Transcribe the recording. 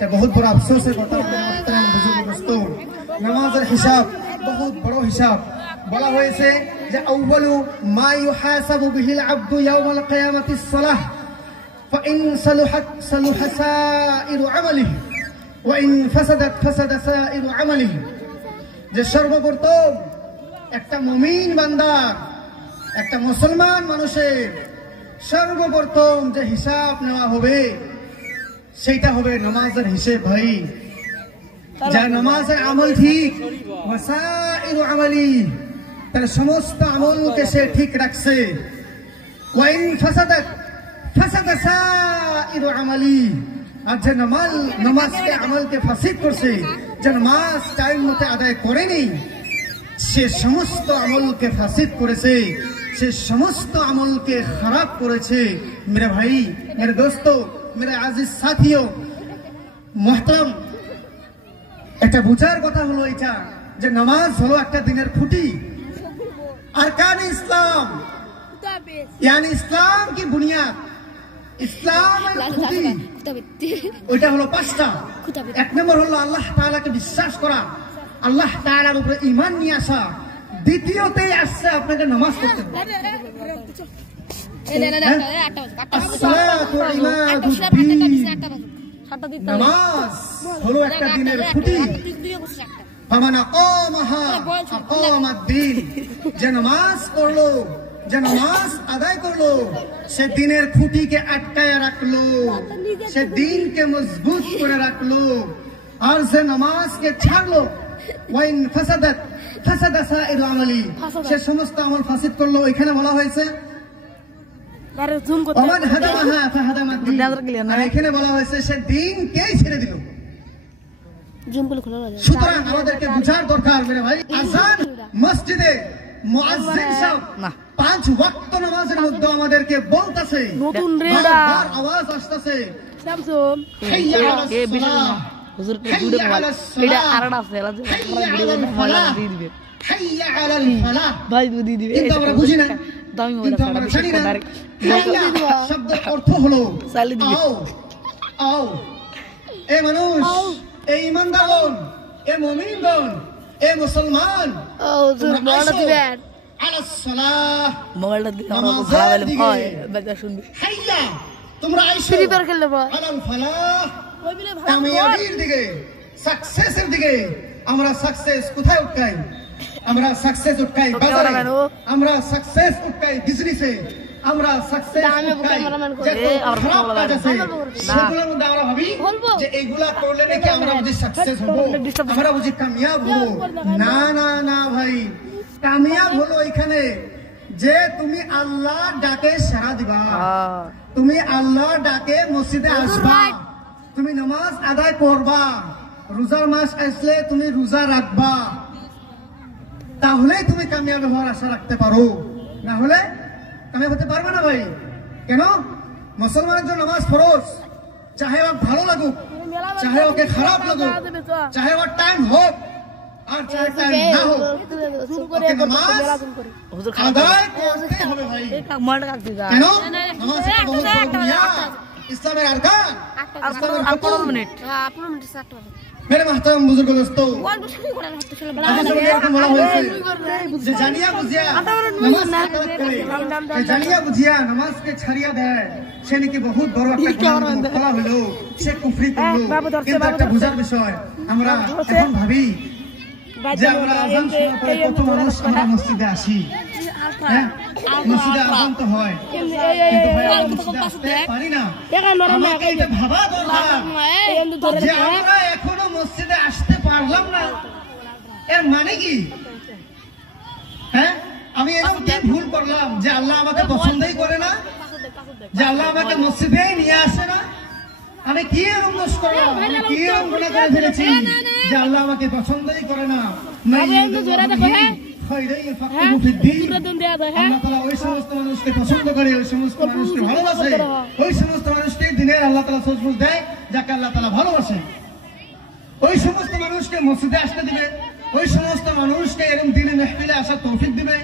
बहुत बड़ा अफसोस है दोस्तों नमाज हिसाब बहुत बड़ो हिसाब বলা হয়েছে যে আউয়ালু মা ইউহাসাবু বিহিল আবদু ইয়াউমাল কিয়ামাতিস সালাহ ফাইন সালুহাত সালুহা সাইরু আমালিহি ওয়া ইন ফাসাদাত ফাসাদা সাইরু আমালিহি। যে সর্বপ্রথম একটা মুমিন বান্দা একটা মুসলমান মানুষের সর্বপ্রথম যে হিসাব নেওয়া হবে সেটা হবে নামাজের হিসাব। ভাই যা নামাজের আমল ঠিক ওয়াসাইরু আমালি তার সমস্ত আমলকে সে ঠিক রাখছে ওয়াইন ফাসাদাত ফাসাদা সাইরু আমালি আর যে নামাজকে আমলকে ফাসিদ করছে যে নামাজ টাইম মতো আদায় করেনি সে সমস্ত আমলকে ফাসিদ করেছে সে সমস্ত আমলকে খারাপ করেছে। মেরে ভাই মেরে দোস্ত मेरे आजिज साथियों मोहतरम একটা বুঝার কথা হলো এটা যে নামাজ হলো একটা দিনের খুঁটি আরকান ইসলাম यानी ইসলাম কি বুনিয়াদ ইসলামের খুঁটি ওইটা হলো পাঁচটা। এক নম্বর হলো আল্লাহ তাআলাকে বিশ্বাস করা আল্লাহ তাআলার উপরে ঈমান নিয়ে আসা। দ্বিতীয়তে আসছে আপনাকে নামাজ পড়তে হবে। নামাজ হলো একটা দিনের খুঁটি যে নামাজ পড়লো যে নামাজ আদায় করলো সে দিনের খুঁটিকে আটকায় রাখলো সে দিনকে মজবুত করে রাখলো। আর যে নামাজকে ছাড়লো ওয়াইন ফাসাদাত ফাসাদা সাইরু আমালি সে সমস্ত আমল ফাসিদ করলো। এখানে বলা হয়েছে এখানে বলা হয়েছে সে দিনকেই ছেড়ে দিল। সুতরাং আমাদেরকে বুঝার দরকার মেরে ভাই আযান মসজিদে মুয়াজ্জিন সাহেব 5 ওয়াক্ত নামাজের মধ্যে আমাদেরকে বলতেছে নতুন রেডার আওয়াজ আসতেছে শামসুম হাইয়া আলাস হুজুরকে জুড়ে বলা এটা আরড়া ফেলা যে ভিডিও মজা দিয়ে দিবে হাইয়া আলাল ফালাহ ভাই দি দিবে কিন্তু আমরা বুঝি না দামি বলা ডাইরেক্ট শব্দের অর্থ হলো আও আও এ মানুষ এই ইমানদারগণ এ মুমিনগণ এ মুসলমান হুজুর বড় দিবেন আলাস সালাহ মোবাইলটা দিয়ে আমরা ভালো বলে হয় বাজা শুনবি হাইয়া তোমরা আইসো ফ্রি ফায়ার খেলবে আলাল ফালাহ ওই বলে ভালো কামিয়াবির দিকে সাকসেসের দিকে। আমরা সাকসেস কোথায় উঠকাই আমরা সাকসেস উঠকাই বাজারে আমরা সাকসেস উঠকাই বিজনেসে আমরা সাকসেস উঠকাই যে খারাপ কাজ আছে সেগুলোর মধ্যে আমরা ভাবি যে এইগুলা করলে নাকি আমরা বুঝি সাকসেস হব আমরা বুঝি কামিয়াব হব। না না না ভাই কামিয়াব হলো এখানে যে তুমি আল্লাহর ডাকে সাড়া দিবা তুমি আল্লাহর ডাকে মসজিদে আসবা তুমি নামাজ আদায় করবা রোজার মাস আসলে তুমি রোজা রাখবা তাহলে তুমি কামিয়াব হওয়ার আশা রাখতে পারো না হলে কামিয়াব হতে পারবে না ভাই। কেন মুসলমানের জন্য নামাজ ফরজ চাহে ওকে ভালো লাগুক চাহে ওকে খারাপ লাগুক চাহে ওর টাইম হোক আর চাহে টাইম না হোক ওকে নামাজ আদায় করতে হবে ভাই। কেন নামাজ একটা বহুত বড় বুনিয়াদ ইসলামের আরকান 18 মিনিট 18 মিনিট 60 मेरे महतरम बुजुर्ग दोस्तों জানিয়া বুঝিয়া নামাজ কে ছাড়িয়া দেয় সে নাকি বহুত বড় একটা ফলা হলো সে কুফরি করলো। কিন্তু একটা বুঝার বিষয় আমরা এখন ভাবি যে আমরা আযান শোনার পরে কত মানুষ আমরা মসজিদে আসি মসজিদে আযান তো হয় কিন্তু ভাই আমরা মসজিদে আসতে পারি না। আমাকে এটা ভাবা দরকার যে আমরা এখনো মসজিদে আসতে পারলাম না এর মানে কি আমি এরকম কি ভুল করলাম যে আল্লাহ আমাকে পছন্দই করে না যে আল্লাহ আমাকে মসজিদে নিয়ে আসে না আমি কি এরকম দোষ করলাম আমি কি এরকম গুনাহ করে ফেলেছি যে আল্লাহ আমাকে পছন্দই করে না। আল্লাহ তাআলা ওই সমস্ত মানুষকে পছন্দ করে ওই সমস্ত মানুষকে ভালোবাসে ওই সমস্ত মানুষকে দিনের আল্লাহ তাআলা সুযোগ দেয় যাকে আল্লাহ তাআলা ভালোবাসে ওই সমস্ত মানুষকে মসজিদে আসতে দিবে ওই সমস্ত মানুষকে এরকম দিনে মেহফিলে আসার তৌফিক দিবে